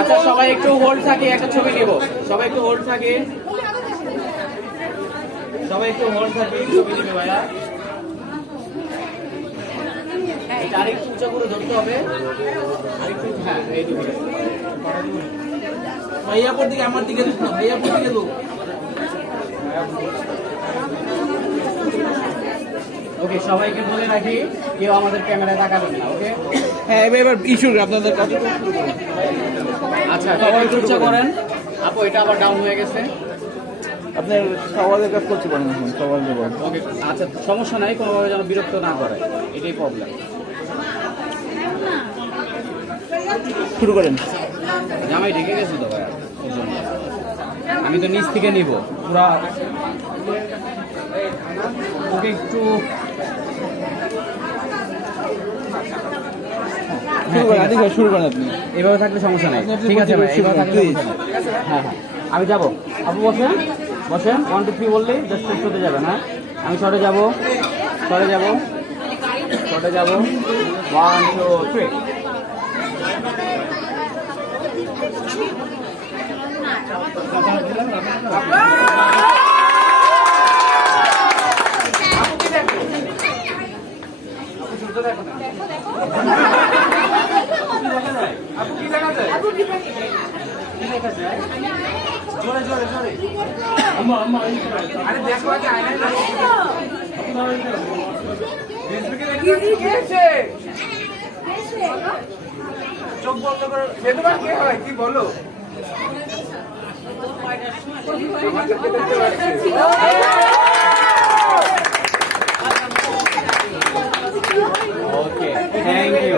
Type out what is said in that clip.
আচ্ছা সবাই একটু হোল্ড থাকে, একটা ছবি নিব। সবাই একটু হোল্ড থাকে, সবাই একটু হোল্ড থাকে, ছবি নিবে ভাইয়া। আরেকটু উঁচা করে ধরতে হবে, আরেকটু। হ্যাঁ এইটুকু ভাইয়াপুর দিকে, আমার দিকে ভাইয়াপুর দিকে দু। ওকে, সবাইকে বলে রাখি কেউ আমাদের ক্যামেরায় তাকাবেন না। ওকে, হ্যাঁ এবার ইস্যু আপনাদের কাছে। আচ্ছা সবাই একটু উঁচা করেন। আপু এটা আবার ডাউন হয়ে গেছে। আপনার সওয়ালের কাজ করতে পারেন এখন, সওয়াল দেবো। ওকে আচ্ছা, সমস্যা নাই, কোনোভাবে যেন বিরক্ত না করে, এটাই প্রবলেম। শুরু করেন। জামাই ঢেকে গেছে তো ভাই, ওর জন্য আমি তো নিচ থেকে নিব পুরা। ওকে একটু শুরু করেন আপনি। এভাবে থাকলে সমস্যা নেই, ঠিক আছে ভাই, এভাবে থাকলে সমস্যা নেই। হ্যাঁ হ্যাঁ, আমি যাবো। আপু বসেন, বসেন। 1 2 3 বললেই জাস্ট শুতে যাবেন। হ্যাঁ, আমি শর্টে যাবো, শর্টে যাবো, শর্টে যাবো। 1 2 3। জোরে জোরে জোরে আম্মা আম্মা আরে দেখো আগে আয়নায় না ফেসবুকে দেখি গেছে চোখ বন্ধ করে সে তোমার কে হয় কি বলো ওকে থ্যাংক ইউ